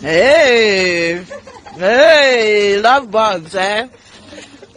Hey, hey, love bugs, eh?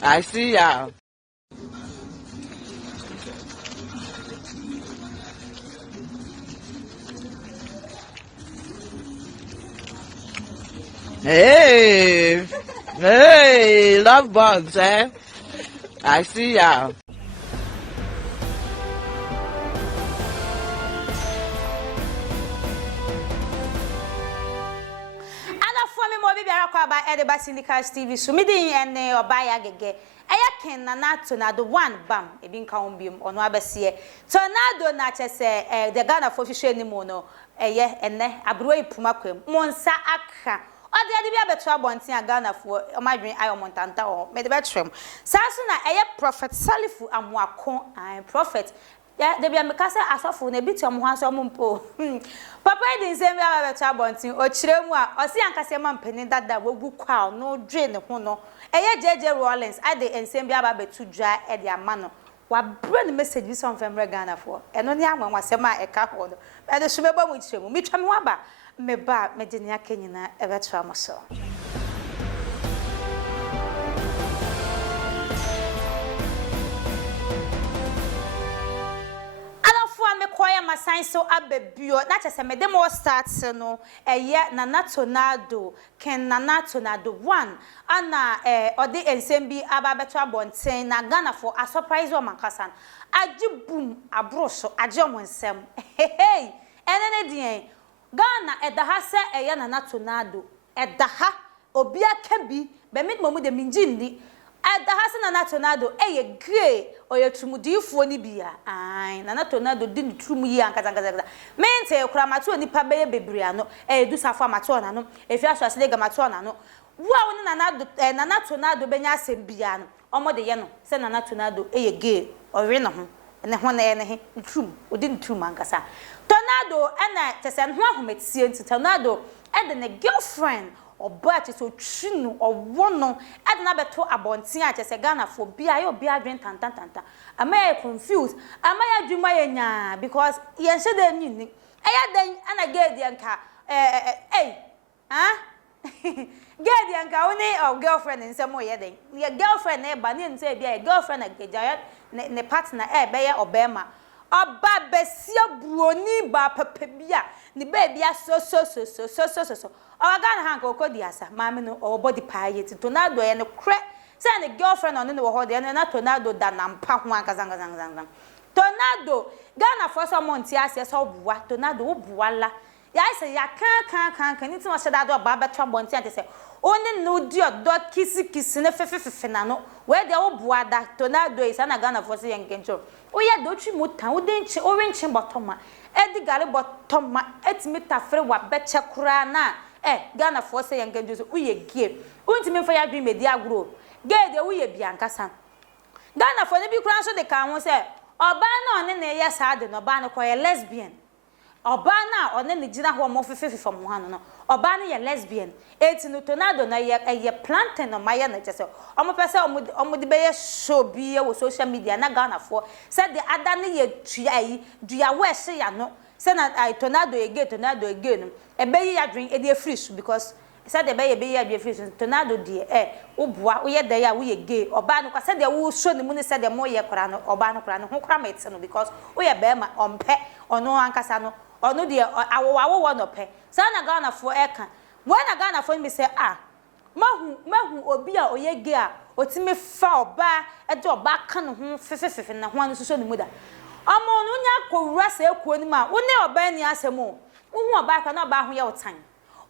I see ya. Hey, hey, love bugs, eh? I see ya. By Edeba Syndicate TV, Sumidi and Obaya Gege. Ayaken Nanato na the one bam, a being coumbium on Wabasia. Tornado natches the Ghana for fish anymore, a ye and ne abroi pumaquim, Monsa Akra. Or the other trouble and see a Ghana for my dream Iomontanta or made the bedroom. Sassuna, a prophet Salifu and Wacon, I am prophet. Yeah, they be a Mikasa Asafu, a bit of Mumpo. Papa didn't say we have a chabonting or Chiremwa or see Ancasaman penny that will book crowd, no drain the hono. A JJ Rawlings, I did and send Biaba to dry at their manor. What brand messages on from Regana for, and only one was semi a couple. And the Sumaba with you, me Chamwaba, me bar, Medina Kenina, ever tramaso. Me choir my sign so abebio na chese me dem all start no eye nana tornado ken nana tornado one ana ode ensem bi ababeto abonten na Ghana for a surprise o mankasa agi boom abroso agi omonsem hey enene dien Ghana edaha se eye nana tornado edaha obi aka bi be me momu de minjindi edaha se nana tornado eye grey oye tumudifuo ni bia ai nana tornado di ni tumu yi ankazankaza mente kura mato nipa beye bebre no du safo mato na no efi aso asle ga mato na no wa woni nana tornado benya asem bia no omode ye no se nana tornado eye gay owe no ho ne ho na ye ne he trum odi ni trum ankasa tornado na tese ho ahometie nti tornado de ne girlfriend oba che so twinu owono edna beto abonten a che se Ghana for bia ye obi adwen tantantanta am I confused am I adwuma ye nya because ye hye da nyini eya den ana gedi anka gedi anka woni girlfriend nsemo ye den ye girlfriend e ba ne nse bia ye girlfriend ageja ne partner be ye obema oba besia buoni ba papa bia ni baby so Ghana hanko okodi asa maame no o body paaye ti tornado ye no kre say ne girlfriend on no ho de na tornado da na mpa ho ankazangazangazang tornado Ghana for some months ase so buwa tornado wo buwala ya say ya kan ni ti mo se da do ba beto bonti ante say oni no di odo kisi ne fefe na no we de wo buwa da tornado is na Ghana for say yenkencho o ya do twi motan wo de nchi o wenchi botoma edi gare botoma etimi tafre wa beche kura na Ghana for say yenkencho so uye gie untimi fa ya dwi medi agro ge de uye biankasa Ghana for ne bi kura so de kan ho say oba na one ne ye sa de no ba no koye lesbian oba na one ne gina ho mo fefe fam ho no oba na ye lesbian eti no tornado na ye plantain no maye na chese omo pese omo de be ye show bi ye wo social media na Ghana for say the ada ne ye tua yi dua we hye ya no say na tornado ege no ebe yi ya drink e dey freeze because say the be ye be freeze tornado de obua wo ye da ya wo ye gay oba no kwa say the wo show ne mu ne say the mo ye kora no oba no kora no ho kora mate no because wo ye be ma ompe ono ankasa no ono de awo no pe say na Ghana for eka when na Ghana for me say mahu obi a oye gay a otime fa oba e de oba ka no ho fefe na ho anu so ne mu da omo no nya kowura say ekuo ni ma wo ne oba ni asemo wo hu oba ka na oba ho ye otan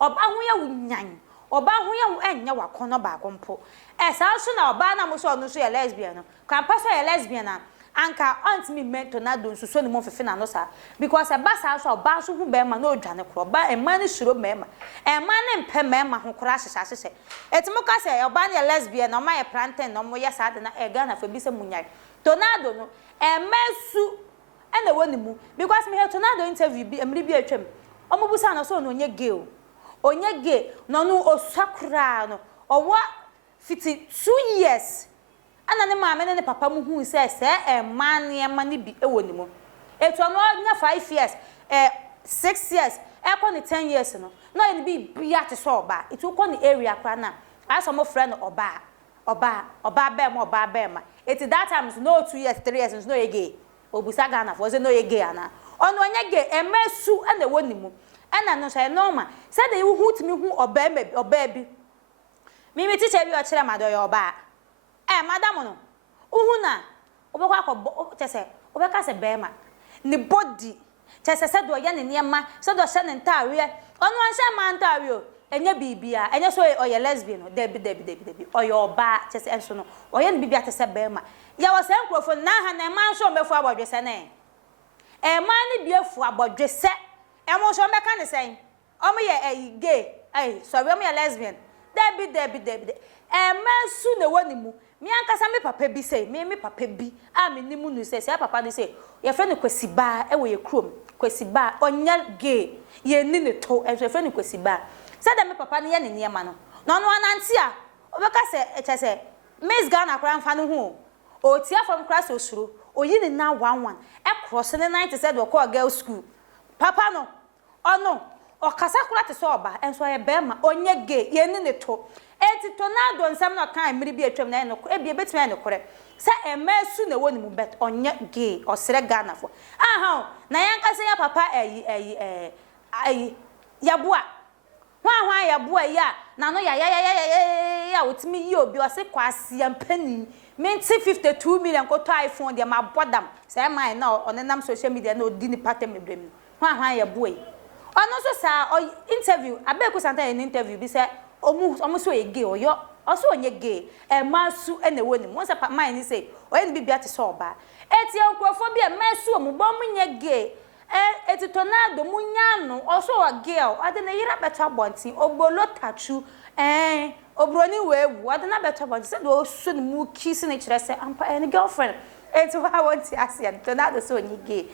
oba ho ye wunyan oba ho ye enya wakono ba kompo sa so na oba na mo so no so ye lesbian no kan pa so ye lesbian na anka aunt me meant tornado so ne mo fefe na no sa because eba sa so oba so hu be ma na odwane kro oba ema ne suro me ma ema ne mpe me ma ho kra hyehyehye etimo ka se oba ne lesbian na ma ye plantain no mo ye sa de na Ghana for bi se munyai tornado no ema su ena woni mu because me tornado interview bi emri bi atwam omo busa na so no onye gay onye gay no no osakura no owa fiti 2 years ana ne maame ne papa mu hu se man ne bi ewoni mu eto no nya 5 years 6 years e ko ni 10 years no no ye bi bia te so oba it will ko ni area kra na aso mo friend oba be ma it that time no 2 years 3 years no ye gay obusa Ghana for say no ye gay ana ono onye gay emesu na wonimu ana no say normal say dey hu timi hu oba bi mi teacher bi o kire mado ye oba madam no uhu na obekwa akọ chese obeka se be ma ni body chese se do ye ne niema se do hye ne ntaawe ono anhye ma ntaawe o enye bibia enye so oye lesbian no debi oye oba chese enso no oye ne bibia te se be ma ya wo se nkrofo na ha na ma nso mefu abodwese ne ma ne biefu abodwese mo so meka ne sen omo ye gay sorry omo ye lesbian debi ma su ne wonimu mi ankasa me papa bi say me papa bi me nimu nu say papa ni say ye fe ne kwasiba e wo ye krom kwasiba onya gay ye ni ne to e fe ne kwasiba say da me papa ni ye ne niema no no ananti a obeka say eche say Miss Ghana kra mfa no ho o tia from class osuro oyi ni na 11 e cross ne 90 said we call girl school papa no ono okasa kura te so oba enso ye bema onye gay ye ni ne to eti tornado nsam no kan mmiri bi atwam na no ebie betime ne kore se emesu na woni mu bet onye gay osere Ghana fo na yankase ya papa yabua hwan yabua ya na no ya otimi yi obi ose kwase ampani menti 52 million ko to iPhone de ma bodam se man na onenam social media na odi ni patem ebrem hwan yabua yi ono so sa interview abeku santa en interview bi se omu so ye gay oyo oso onye gay masu ene woni mo se man ni say oye ni bibia te so oba eti enkrofo bi masu omu bo munye gay eti tornado munya no oso wa girl ade na yira beta bonti ogbolo tachu obroni wewu ade na beta bonti se do so ni mu kiss ni kire se ampa any girlfriend eti wa want asia tornado so onye gay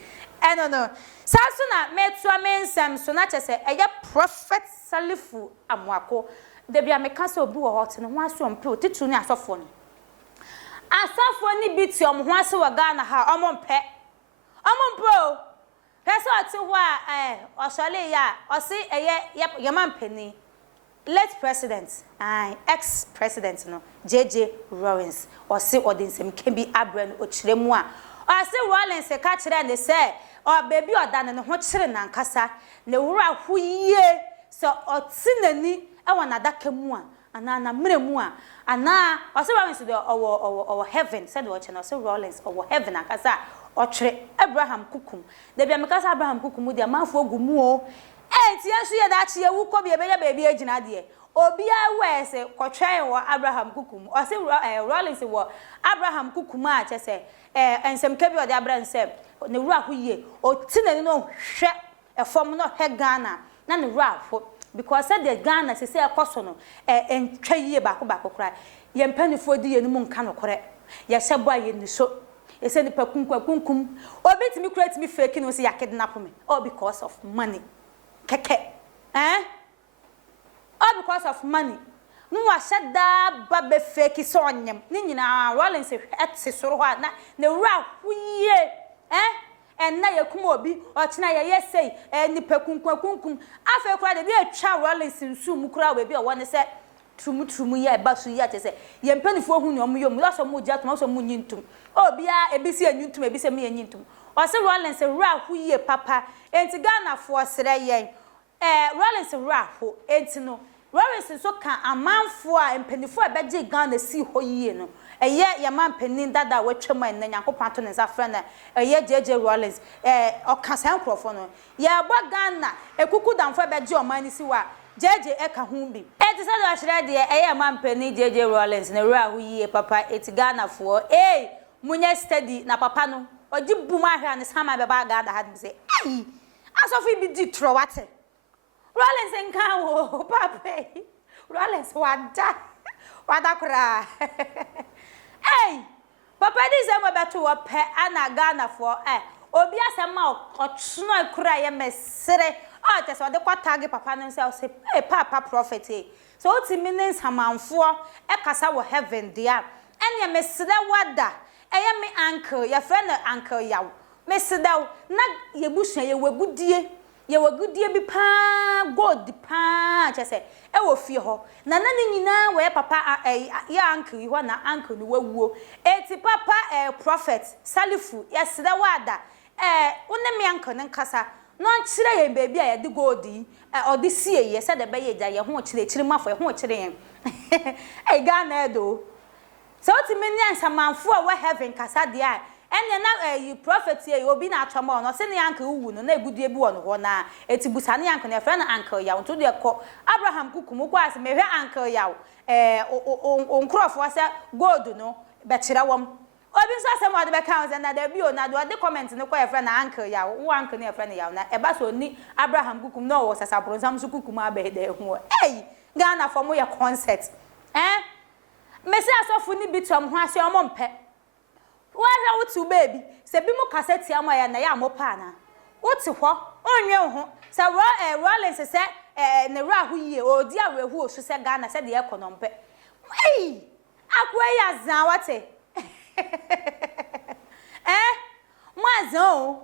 no sasu na metu amensam so na chese eye prophet Salifu amwako de bia meka se obi wo hot no ho aso mpe titu ni asofo ni bi ti om ho aso wa Ghana ha omompe o pese oti ho a osole ya osi eye yamampeni late president ex president no JJ Rawlings osi odinsem kembi abran okiremu a osi Rawlings ka kire ne se o baby odane no ho kire nankasa ne wura huye so otinani e wana daka mu a ana mre mu a ana osi Rawlings do owo heaven said what na osi Rawlings owo heaven akasa otwere Abraham kukum de bia mekasa Abraham kukum de amafo ogumu o enti enso ye da chi ewu ko bia beya baby agina de obi awese kotwe wo Abraham kukum osi Rawlings wo Abraham kukum a chese ensem kebi ode Abraham se ne wura hoye otinani no hwe efom no he Ghana na ne wura ho because said the Ghana se ekoso no entwa yie bako kra ye mpanifo di ye no mu nka no kore ye sebo aye ni so e se ni pakunkum obi timi kra timi fake no se ya kidnap me all because of money keke all because of money no wa sheda ba be fake so onyem ni nyina Rawlings etse soro ha na ne wura huye na yakuma obi ochina ye sei ni pakunkum afa kura de bi atwa Rawlings nsu mu kura we bi o woni se trumu ye ba su ya tese ye mpanifo hu ni omo yom lo so mu ja to so mu nyintum obi a ebisi anyintum ebisi me anyintum o se Rawlings ra huye papa enti Ghana fo sere ye Rawlings ra ho enti no Rawlings so kan amanfo a mpanifo a beje Ghana si ho yie no eye yamampanin dada watwam an Nyankopon to ne safra na eye JJ Rawlings okasan krofo no ya gba Ghana ekuku damfo beje omani si wa JJ eka hu bi eti se do ahire de eye yamampanin JJ Rawlings na ra hu yie papa eti Ghana fo munye steady na papa no oji buma ahia ne sama be ba Ghana ha bi se asofi bi di tro wate Rawlings nka wo papa Rawlings wada kura papa di se mo beto wo pe ana Ghana for obi asema ochono kura ye mesere te so de kwatagi papa no se o se papa prophet so o ti minins hamanfo kasa wo heaven dia ene mesere wada eye me uncle ya friend uncle yawo mesere na ye busu ye wagudie ye wagudie bi pa god pa che se e wo fie ho na ni nyina we papa ya uncle yi ho na uncle no wawuo eti papa prophet Salifu yesida wada wonne me uncle nkasa no nkyire ye baby a ye de gold yi odi sie ye se de be ye ja ye ho kyire mafo ye ho kyire yen Ghana edo so ti me nyansa manfo a we heaven kasa de a ene na you prophet ye obi na atwama no se ne uncle wu no na egudie bi wono ho na eti busa ne uncle na friend uncle ya to de ko Abraham kukumu kwa ase mehwe uncle ya onkrofo ase gold no be kire wom obi so ase mo de be kan ze na da bi o na do de comment ne kwa friend uncle ya wo uncle ne friend ya na e ba so ni Abraham kukum no wo sasa bro sam so kukum abehede ho Ghana for mo ye concert mesi asofu ni bitom ho ase omo mpe wa wutu baby se bi mu cassette amaya na ya mopa na wuti ho onwe ho se Rawlings se ne ra ho yie odi awehu osu se Ghana se de ekonompe akwa ya zan wate mwazon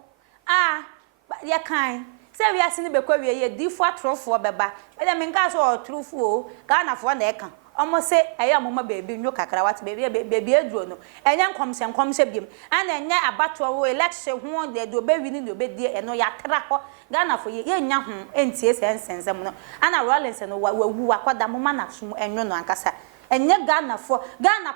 ya kan se wi ase ni bekwa wi ye difo atrofo beba be de menka so otrofo o Ghana fo na eka omo se eya mama baby nyo kakra wat baby aduro no enya nkomse biem ana enya abato wo election ho de do be wini do be die eno ya tra ho Ghana fo ye nya ho entie sensensem no ana Rawlings no wawu akoda mama na sum enyo no ankasa enya Ghana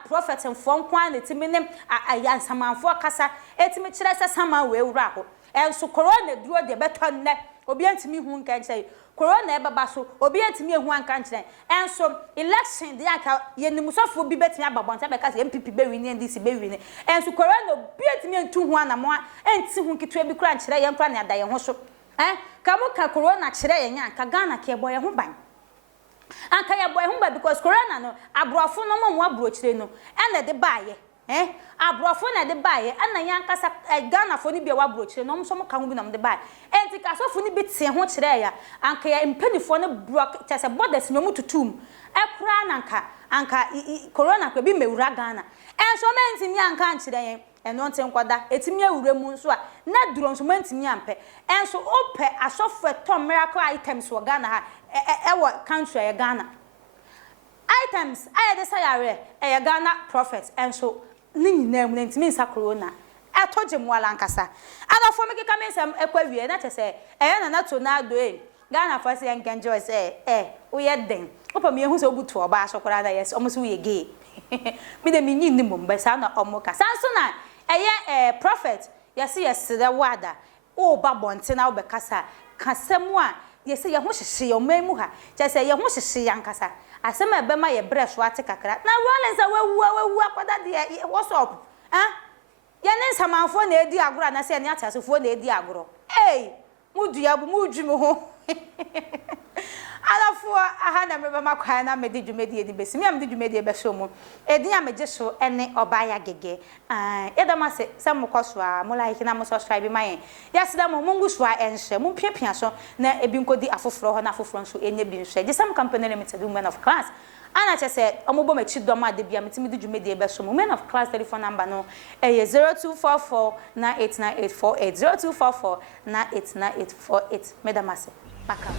prophet mfo nkwan ne timinem ayansamanfo kasa etimi kire se sama we wura ho enso corona duro de beton ne obi antimi hu nkan chai corona e baba so obi antimi ehu ankan kire enso election de aka ye nimusofo bi betimi ababonta be kasa MPP be wini NDC be wini enso corona obi antimi antu hu anamo enti hu kitwa bi kura kire ye nkwa ne ada ye ho so kamu ka corona kire ye nya ka Ghana ke boy ho ban anka ye boy ho ba because corona no abrofo no mo abro kire no ene de baaye abrofo na de bae ana yankasa Ghana fo ni bia wa brochire no mso mo ka hu bi na mo de bae enti kasofo ni bi tie ho kire ya anka ya impenifo ne brok tese borders nyomu tutum ekura na anka corona kwa bi mewura Ghana enso menti mi anka nkire yen eno nte nkwada etimi awure mu nso a na duro nso menti mi ampe enso ope asofo to miracle items wo Ghana ha ewo country ya Ghana items ayede sayare Ghana prophets enso ni nyina mu ntimi nsa corona atoje mu ala nkasa adafo mekeka mensam ekwawie na chese na tonado Ghana for say enjoy say uye den opa me hu so butu oba asokora na yes omo so uye gay me de minyi ni mo mbesa na omo ka sanso na prophet yes the wada o ba bonte na obekasa kasemu a yes ye ho hyehye yo memu ha chese ye ho hyehye yankasa asema ebema ye breso ate kakra na Rawlings wawu akwada de what's up ye ne nsamanfo na edi agoro na se ne atasefo na edi agoro mudua bu mudwum ho alafo aha na meba makwa na medi dwumedi edi besi me am di dwumedi be so mu edi a meje so ene obaya gege edama se samkoso a mo like na mo subscribe mayen yasida mo mungu so a enhye mo piapia so na ebi nkodi afoforo ho na afoforo so enye bi nhye je sam company limited women of class ana chese omobo machi dom ade bia metimi di dwumedi be so women of class telephone number no 0244 98948 0244 98948 medamase maka